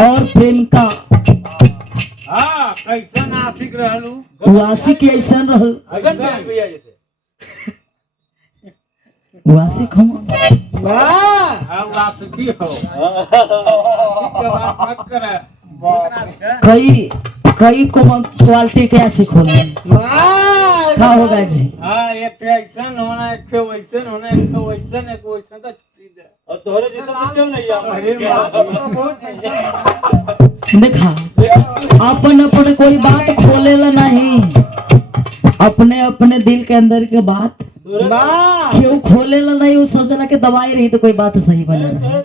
और प्रेमिका कैसन आशिक रहलू वो आशिक ऐसन रहल वो आशिक हम आशिकी हो कई कई क्वालिटी के आशिक होने क्या होगा जी? हाँ एक ऐसन होना एक वैसन होना एक वैसन एक वैसन तो चीज है और तोहरे जैसा क्यों नहीं देखा अपन अपन कोई बात खोलेला नहीं, अपने अपने दिल के अंदर के बात क्यों खोलेला नहीं। वो सोचना कि दवाई रही तो कोई बात सही बनेगा।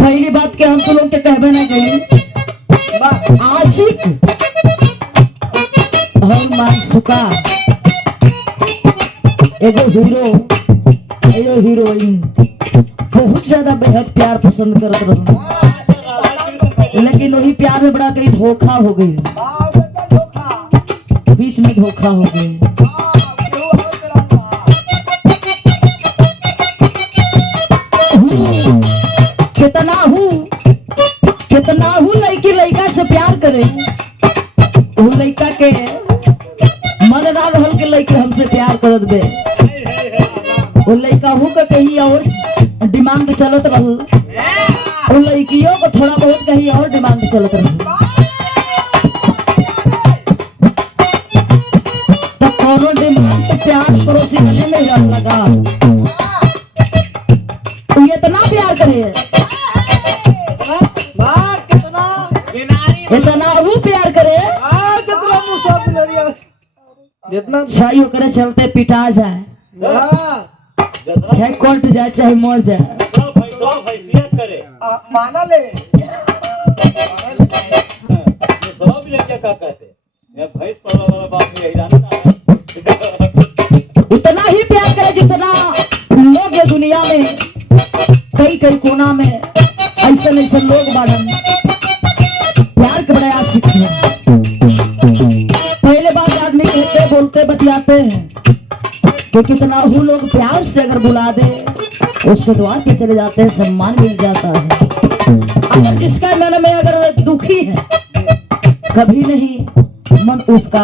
पहली बात के हम तो लोग के कहबे ना गई आशिक और मानसुका एगो हीरो एगो हीरोइन बहुत ज्यादा बेहद प्यार पसंद करत रहो, लेकिन वही प्यार में बड़ा कहीं धोखा हो गई, बीच में धोखा हो गई। कितना हूँ लड़की लड़का से प्यार करे, वो लड़का के मन ना रहल के लड़की हमसे प्यार करत बे, वो लड़का हूँ का कहीं और डिमांड चलत रहल, वो लड़कियों को थोड़ा बहुत कहीं और डिमांड चलत रहल। तो कोनो डिमांड प्यार पड़ोसी करने में रह लगा, वो इतना प्यार करे इतना वो प्यार करे जितना छाई करे चलते पिटा जाए, चाहे कोर्ट जाए चाहे मर जाए, माना ले सब लड़के का कहते मैं भैंस पड़वा वाला बात में यही जानता उतना ही प्यार करे जितना लोग ये दुनिया में कई कई कोना में ऐसे ऐसे लोग बाड़न प्यार के बड़े आशिक हैं। पहले बात आदमी कहते बोलते बतियाते हैं कि कितना हूँ लोग प्यार से अगर बुला दे उसके द्वार पे चले जाते हैं, सम्मान मिल जाता है। अगर जिसका मन में अगर दुखी है कभी नहीं मन उसका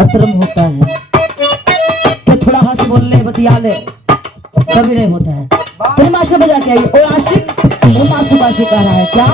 अतरम होता है कि थोड़ा हंस बोल ले बतिया ले, कभी नहीं होता है। फिर मास्टर बजा के आई ओ आशिक वो मासूमा से कह रहा है क्या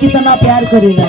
कितना प्यार करेगा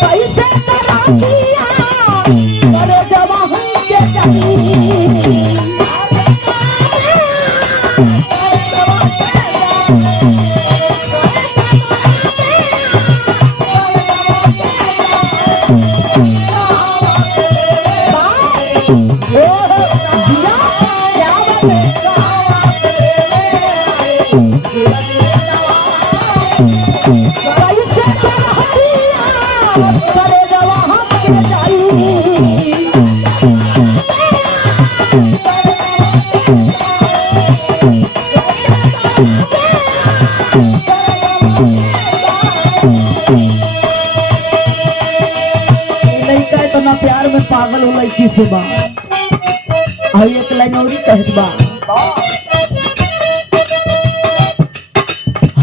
कैसे करा दिया करे जवान के जानी लड़का इतना प्यार में पागल हो लड़की से बा और एक लाइन और कहत बा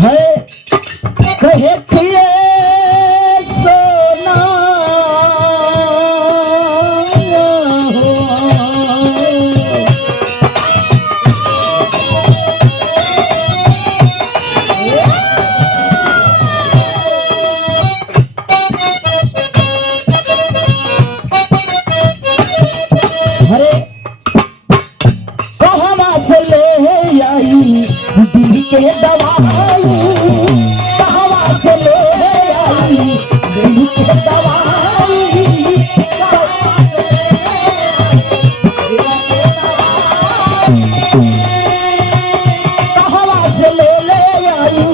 है कहे थिए सोना अरे कहवा से ले आई दिल के दवाई कहवा से ले आई दिल के दवाई कहवा से ले आई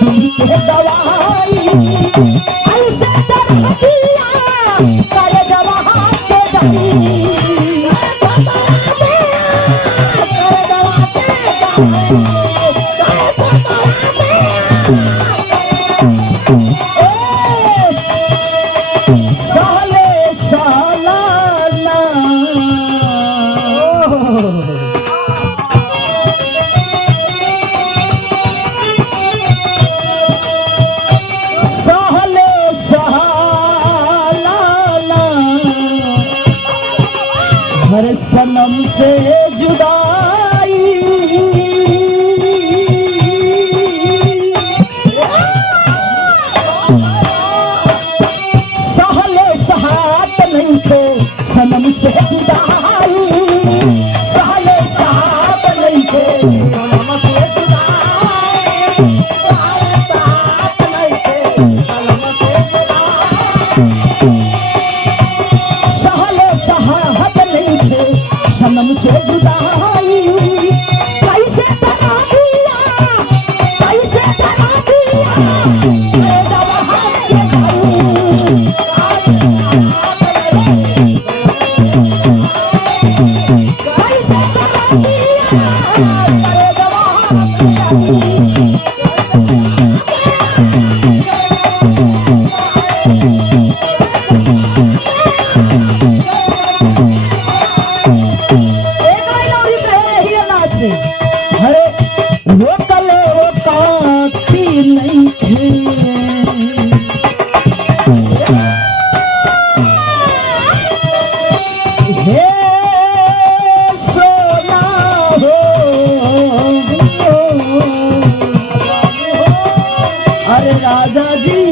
दिल के दवाई ऐसे तरह दिया करे जवान के जानी साले सालाना साले सालाना हर सनम से जुदाई सहले सहात नहीं थे सनम से जुदाई सहले सहात नहीं थे सनम से जुदाई सहले सहात नहीं थे सनम से जुदाई सहले सहात नहीं थे सनम से जुदाई कैसे तना दिया कैसे तना दिया जवान के कैसे तना दिया एक लाइन और ही कहे ही ना से अरे वो कले वो काटी नहीं थे हे सोना हो अरे राजा जी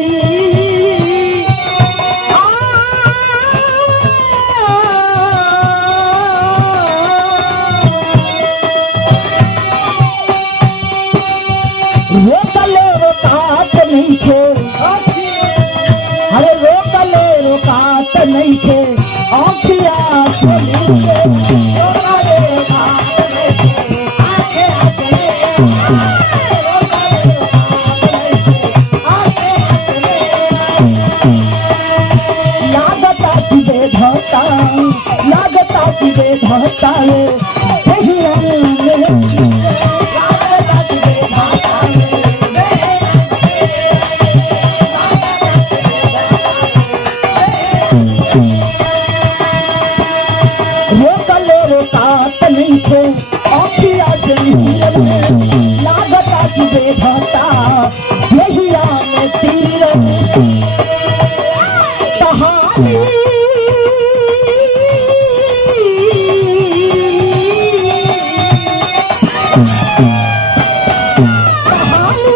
रोकले रोकात नहीं थे अरे रोकले रोकात नहीं थे आँखिया खोली थे रोकले रोकात नहीं थे आँखें अपने रोकले रोकात नहीं थे आँखें अपने लागता की बेधता लागता की बेधता यही में लागता की बेधता रोकले रोकात नहीं थे आँखिया से लागता की बेधता यही में तीर कहानी कहानी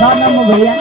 का नाम है भैया?